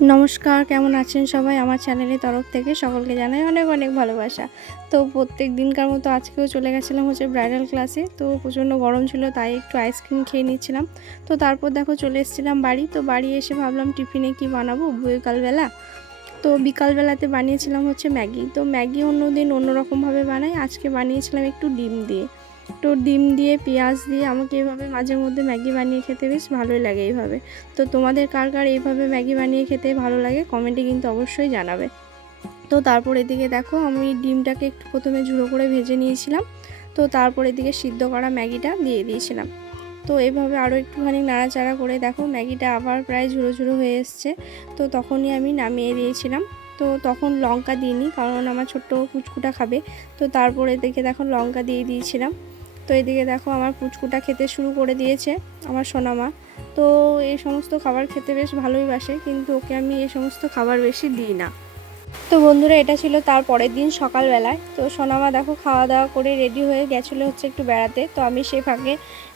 নমস্কার, কেমন আছেন সবাই? আমার চ্যানেলের তরফ থেকে সকলকে জানাই অনেক অনেক ভালোবাসা। তো প্রত্যেক দিনকার মতো আজকেও চলে গেছিলাম ব্রাইডাল ক্লাসে। তো প্রচণ্ড গরম ছিল, তাই একটু আইসক্রিম খেয়ে নিচ্ছিলাম। তো তারপর দেখো চলে এসেছিলাম বাড়ি। তো বাড়ি এসে ভাবলাম টিফিনে কি বানাবো বিকালবেলা। তো বিকালবেলাতে বানিয়েছিলাম ম্যাগি। তো ম্যাগি অন্যদিন অন্যরকমভাবে বানাই, আজকে বানিয়েছিলাম একটু ডিম দিয়ে। তো ডিম দিয়ে পেঁয়াজ দিয়ে আমাকে এভাবে মাঝে মধ্যে ম্যাগি বানিয়ে খেতে বেশ ভালোই লাগে এইভাবে। তো তোমাদের কার কার এইভাবে ম্যাগি বানিয়ে খেতে ভালো লাগে কমেন্টে কিন্তু অবশ্যই জানাবে। তো তারপর এদিকে দেখো আমি ডিমটাকে একটু প্রথমে ঝুড়ো করে ভেজে নিয়েছিলাম। তো তারপর এদিকে সিদ্ধ করা ম্যাগিটা দিয়ে দিয়েছিলাম। তো এইভাবে আরও একটুখানি নাড়াচাড়া করে দেখো ম্যাগিটা আবার প্রায় ঝুড়ো ঝুড়ো হয়ে এসছে। তো তখনই আমি নামিয়ে দিয়েছিলাম। তো তখন লঙ্কা দিইনি, কারণ আমার ছোট্ট পুচকুটা খাবে। তো তারপরে এদিকে দেখো লঙ্কা দিয়ে দিয়েছিলাম। তো এদিকে দেখো আমার পুচকুটা খেতে শুরু করে দিয়েছে, আমার সোনামা। তো এই সমস্ত খাবার খেতে বেশ ভালোই বাসে, কিন্তু ওকে আমি এই সমস্ত খাবার বেশি দিই না। তো বন্ধুরা, এটা ছিল তার পরের দিন সকালবেলায়। তো সোনামা দেখো খাওয়া দাওয়া করে রেডি হয়ে গেছিলো একটু বেড়াতে। তো আমি সে ফাঁকে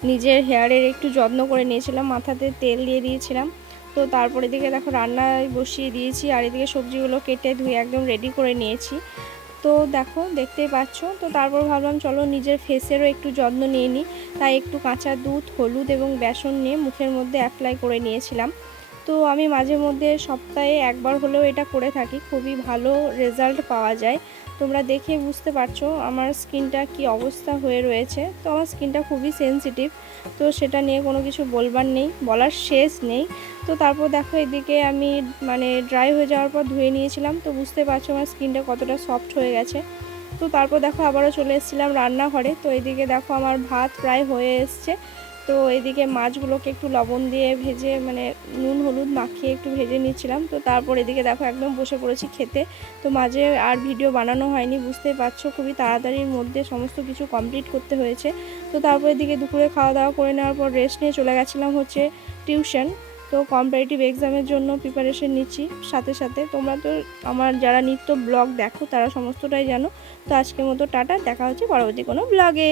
নিজের হেয়ারের একটু যত্ন করে নিয়েছিলাম, মাথাতে তেল দিয়ে দিয়েছিলাম। তো তারপরে দিকে দেখো রান্নায় বসিয়ে দিয়েছি, আর এদিকে সবজিগুলো কেটে ধুয়ে একদম রেডি করে নিয়েছি। তো দেখো দেখতেই পাচ্ছ। তো তারপর ভাবলাম চলো নিজের ফেসেরও একটু যত্ন নিয়ে নিই। তাই একটু কাঁচা দুধ, হলুদ এবং বেসন নিয়ে মুখের মধ্যে অ্যাপ্লাই করে নিয়েছিলাম। তো আমি মাঝে মধ্যে সপ্তাহে একবার হলেও এটা করে থাকি, খুবই ভালো রেজাল্ট পাওয়া যায়। তোমরা দেখে বুঝতে পারছো আমার স্কিনটা কি অবস্থা হয়ে রয়েছে। তো আমার স্কিনটা খুবই সেনসিটিভ, তো সেটা নিয়ে কোনো কিছু বলবার নেই, বলার শেষ নেই। তো তারপর দেখো এদিকে আমি ড্রাই হয়ে যাওয়ার পর ধুয়ে নিয়েছিলাম। তো বুঝতে পারছো আমার স্কিনটা কতটা সফট হয়ে গেছে। তো তারপর দেখো আবারও চলে এসেছিলাম রান্নাঘরে। তো এদিকে দেখো আমার ভাত প্রায় হয়ে এসছে। তো এদিকে মাছগুলোকে একটু লবণ দিয়ে ভেজে নুন হলুদ মাখিয়ে একটু ভেজে নিচ্ছিলাম। তো তারপর এদিকে দেখো একদম বসে পড়েছি খেতে। তো মাঝে আর ভিডিও বানানো হয়নি, বুঝতেই পারছো খুবই তাড়াতাড়ির মধ্যে সমস্ত কিছু কমপ্লিট করতে হয়েছে। তো তারপর এদিকে দুপুরে খাওয়া দাওয়া করে নেওয়ার পর রেস্ট নিয়ে চলে গেছিলাম টিউশন। তো কম্পারেটিভ এক্সামের জন্য প্রিপারেশন নিচ্ছি সাথে সাথে। তোমরা তো আমার যারা নিত্য ব্লগ দেখো তারা সমস্তটাই জানো। তো আজকের মতো টাটা, দেখা হচ্ছে পরবর্তী কোনো ব্লগে।